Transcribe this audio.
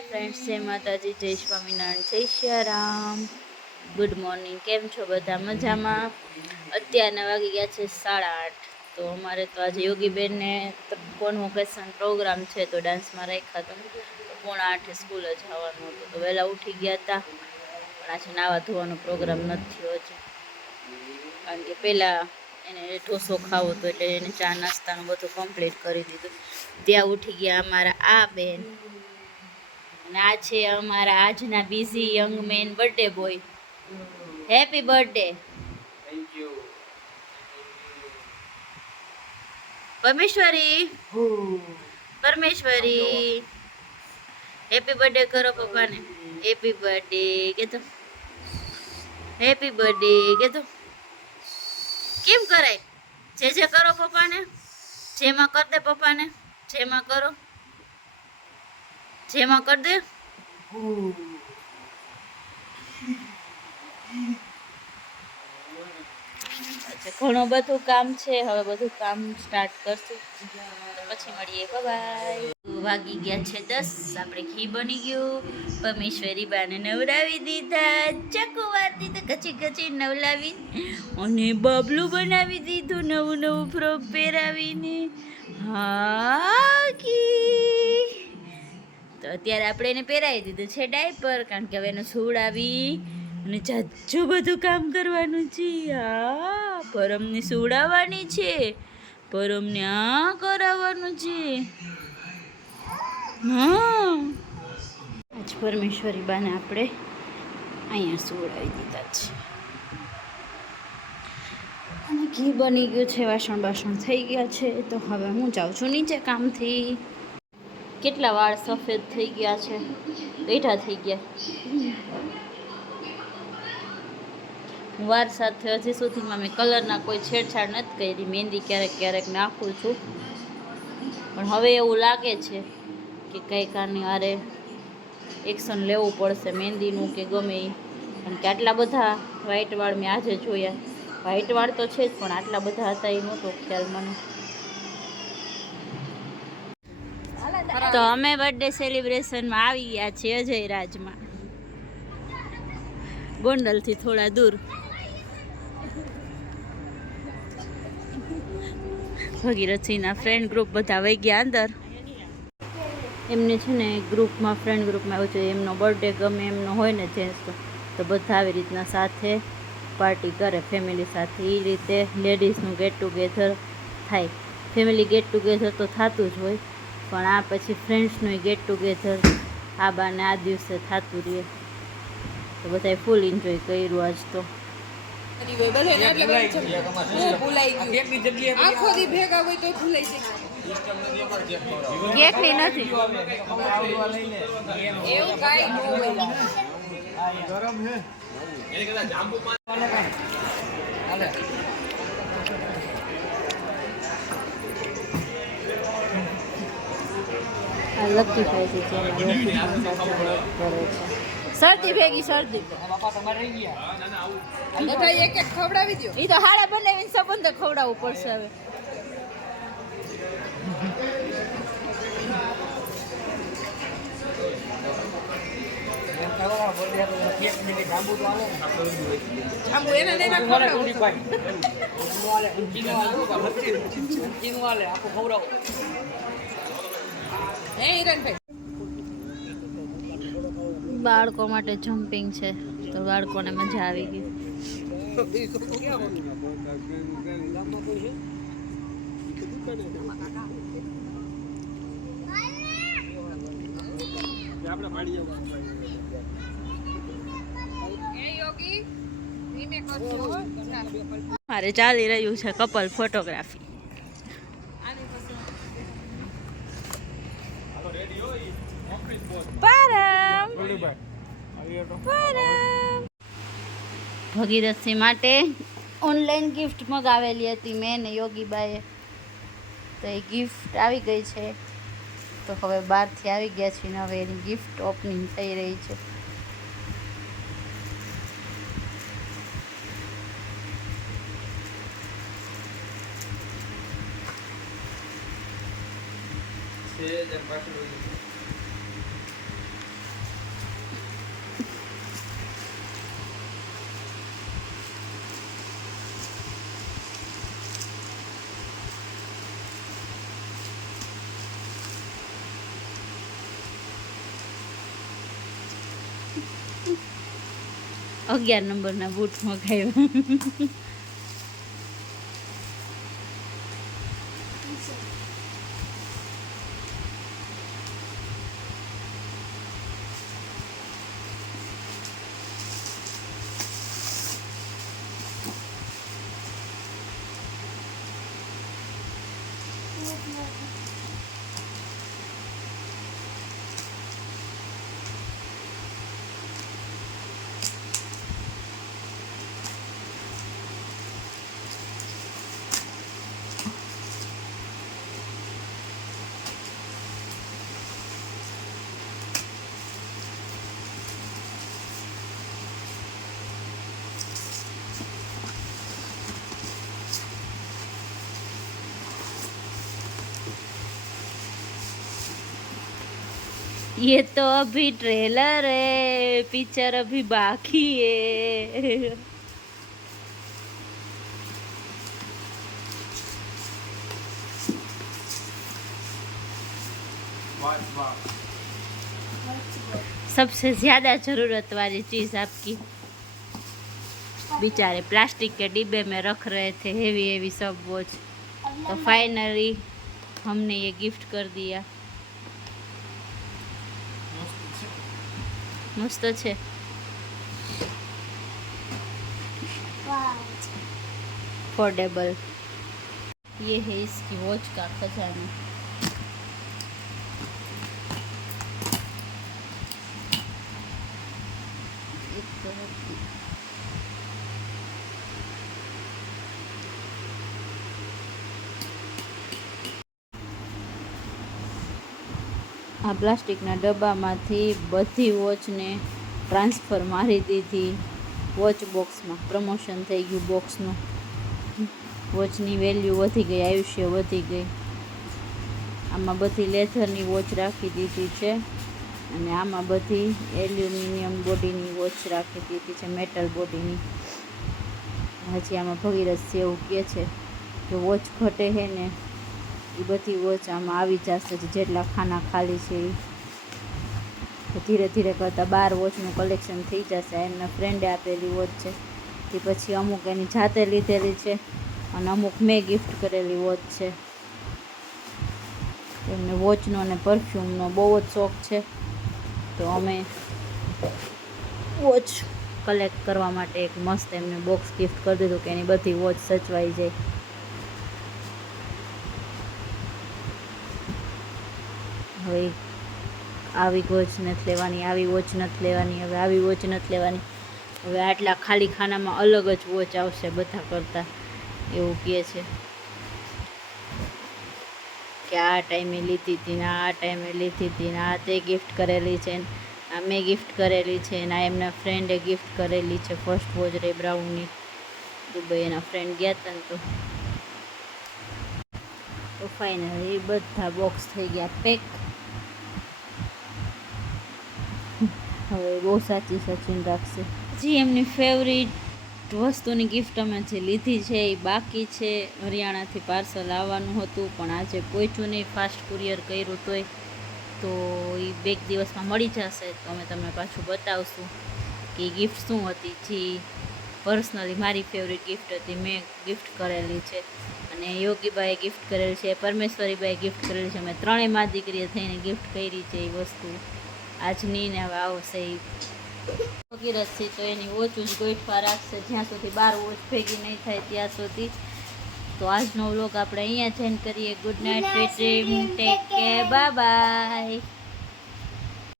Hi friends, જય માતાજી, જય સ્વામિનારાયણ, જય સિયારામ. Good morning. કેમ છો બધા? મજામાં? અત્યારના વાગી ગયા છે 8:30. તો અમારે તો આજે યોગીબેનને કોન્વોકેશન પ્રોગ્રામ છે, તો ડાન્સમાં રાખ્યા તો 7:45 સ્કૂલે જવાનું હતું. તો વહેલા ઉઠી ગયા હતા, પણ આજે નાવા ધોવાનો પ્રોગ્રામ નથી થયો હજી, કારણ કે પહેલાં એને ઢોસો ખાવો હતો, એટલે એને ચા નાસ્તાનું બધું કમ્પ્લીટ કરી દીધું. ત્યાં ઉઠી ગયા અમારા આ બેન, અને આ છે અમારા આજના busy young man birthday boy. Happy birthday. Thank you. Parameshwari happy birthday કરો પપ્પાને. હેપી બર્થડે કે તો, હેપી બર્થડે કે તો. કેમ કરાય? જે કરો પપ્પાને, જેમાં કર દે પપ્પાને, જેમાં કરો, જેમાં કર દે. ઘણું બધું કામ છે, હવે બધું કામ સ્ટાર્ટ કરશું, તો પછી મળીએ. બાય. વાગી ગયા છે 10. આપણે ઘી બની ગયું. પરમેશ્વરી બાને નવડાવી દીધા, ચકુ વાતી તો કચી કચી નવલાવી, અને બબલું બનાવી દીધું નવું નવું ફ્રોક પહેરાવીને. હા કી તો અત્યારે આપણે એને પહેરાવી દીધું છે ડાયપર, કારણ કે હવે એને સુવડાવી અને જાજુ બધું કામ કરવાનું છે. હા, પરમને સુવડાવવાની છે, પરમને આ કરાવવાનું છે. હા, આજ પરમેશ્વરી બાને આપણે અહીંયા સુવડાવી દીધા છે. અને ઘી બની ગયું છે, વાસણ બાસણ થઈ ગયા છે. તો હવે હું જાઉં છું નીચે કામથી. કેટલા વાળ સફેદ થઈ ગયા છે, બેઠા થઈ ગયા. વાર સાથે હજી સુધીમાં મેં કલરના કોઈ છેડછાડ નથી કરી. મહેંદી ક્યારેક ક્યારેક નાખું છું, પણ હવે એવું લાગે છે કે કંઈ કારની હારે એક્શન લેવું પડશે, મહેંદીનું કે ગમે એ. કારણ કે આટલા બધા વ્હાઈટ વાળ મેં આજે જોયા. વ્હાઈટ વાળ તો છે જ, પણ આટલા બધા હતા એ નહોતો ખ્યાલ મને. તો અમે બર્થડે સેલિબ્રેશનમાં આવી ગયા છીએ અજયરાજમાં, ગોંડલથી થોડા દૂર. ભગીરથસિંહના ફ્રેન્ડ ગ્રુપ બધા વહી ગયા અંદર. એમને છે ને ગ્રુપમાં, ફ્રેન્ડ ગ્રુપમાં એવું છે, એમનો બર્થડે ગમે એમનો હોય ને જેન્ટ્સ, તો બધા આવી રીતના સાથે પાર્ટી કરે ફેમિલી સાથે. એ રીતે લેડીઝનું ગેટ ટુગેધર થાય. ફેમિલી ગેટ ટુગેધર તો થતું જ હોય, પણ આ પછી ફ્રેન્ડ્સનું ગેટ ટુગેધર આ બાને આ દિવસે થતું રહે. તો બધાએ ફૂલ એન્જોય કર્યું આજ તો. કેકની નથી. લકી ભાઈ છે, શરદી ભેગી શરદી. એક એક ખવડાવી દો. એ તો હાડા બનાવીને સંબંધ ખવડાવવું પડશે હવે. જાંબુ એને લઈને બાળકો માટે જમ્પિંગ છે, તો બાળકોને મજા આવી ગઈ. મારે ચાલી રહ્યું છે કપલ ફોટોગ્રાફી. ભગીરથસિંહ માટે ઓનલાઈન ગિફ્ટ મગાવેલી હતી મેં ને યોગીબાએ, તો એ ગિફ્ટ આવી ગઈ છે. તો હવે બહારથી આવી ગયા છીએ ને હવે એની ગિફ્ટ ઓપનિંગ થઈ રહી છે. 11 નંબરના બૂટ મગાવ્યા. ये तो अभी ट्रेलर है, पिक्चर अभी बाकी है. सबसे ज्यादा जरूरत वाली चीज आपकी. बेचारे प्लास्टिक के डिब्बे में रख रहे थे हेवी हेवी सब वॉच, तो फाइनली हमने ये गिफ्ट कर दिया. मस्त है. अफोर्डेबल. ये है इसकी वॉच का खजाना. આ પ્લાસ્ટિકના ડબ્બામાંથી બધી વોચને ટ્રાન્સફર મારી દીધી વોચ બોક્સમાં. પ્રમોશન થઈ ગયું બોક્સનું. વોચની વેલ્યુ વધી ગઈ, આયુષ્ય વધી ગઈ. આમાં બધી લેધરની વોચ રાખી દીધી છે અને આમાં બધી એલ્યુમિનિયમ બોડીની વોચ રાખી દીધી છે, મેટલ બોડીની. હજી આમાં ભગીરથ એવું કહે છે કે વોચ ઘટે છે ને એ બધી વોચ આમાં આવી જશે, જેટલા ખાના ખાલી છે એ ધીરે ધીરે કરતાં 12 વોચનું કલેક્શન થઈ જશે. એમના ફ્રેન્ડે આપેલી વોચ છે, તે પછી અમુક એની જાતે લીધેલી છે અને અમુક મેં ગિફ્ટ કરેલી વોચ છે. એમને વોચનો અને પરફ્યુમનો બહુ જ શોખ છે, તો અમે વોચ કલેક્ટ કરવા માટે એક મસ્ત એમને બોક્સ ગિફ્ટ કરી દીધું કે એની બધી વોચ સચવાઈ જાય. હવે આવી વોચ નથી લેવાની, આવી વોચ નથી લેવાની, હવે આવી વોચ નથી લેવાની, હવે આટલા ખાલી ખાનામાં અલગ જ વોચ આવશે બધા કરતાં, એવું કહે છે કે આ ટાઈમે લીધી હતી ને આ ટાઈમે લીધી હતી ને આ તે ગિફ્ટ કરેલી છે ને આ મેં ગિફ્ટ કરેલી છે ને આ એમના ફ્રેન્ડે ગિફ્ટ કરેલી છે. ફર્સ્ટ વોચ રે બ્રાઉનની દુબઈ એના ફ્રેન્ડ ગયા હતા ને તો ફાઇનલી બધા બોક્સ થઈ ગયા પેક. હવે બહુ સાચીને રાખશે. હજી એમની ફેવરિટ વસ્તુની ગિફ્ટ અમે જે લીધી છે એ બાકી છે. હરિયાણાથી પાર્સલ આવવાનું હતું પણ આજે પહોંચ્યું નહીં, ફાસ્ટ કુરિયર કર્યું તોય, તો એ 2 દિવસમાં મળી જશે. તો અમે તમને પાછું બતાવશું કે એ ગિફ્ટ શું હતી. જે પર્સનલી મારી ફેવરિટ ગિફ્ટ હતી, મેં ગિફ્ટ કરેલી છે અને યોગીબાએ ગિફ્ટ કરેલી છે, પરમેશ્વરીબાએ ગિફ્ટ કરેલી છે. અમે ત્રણેય મા દીકરીએ થઈને ગિફ્ટ કરી છે એ વસ્તુ આજની ને હવે આવશે એ ભગીરથ છે તો એની વોચ જ ગોઠવા રાખશે જ્યાં સુધી 12 વોચ ભેગી નહીં થાય ત્યાં સુધી. તો આજનો વ્લોગ આપણે અહીંયા જ એન્ડ કરીએ. Good night, sweet dream, take care, bye bye.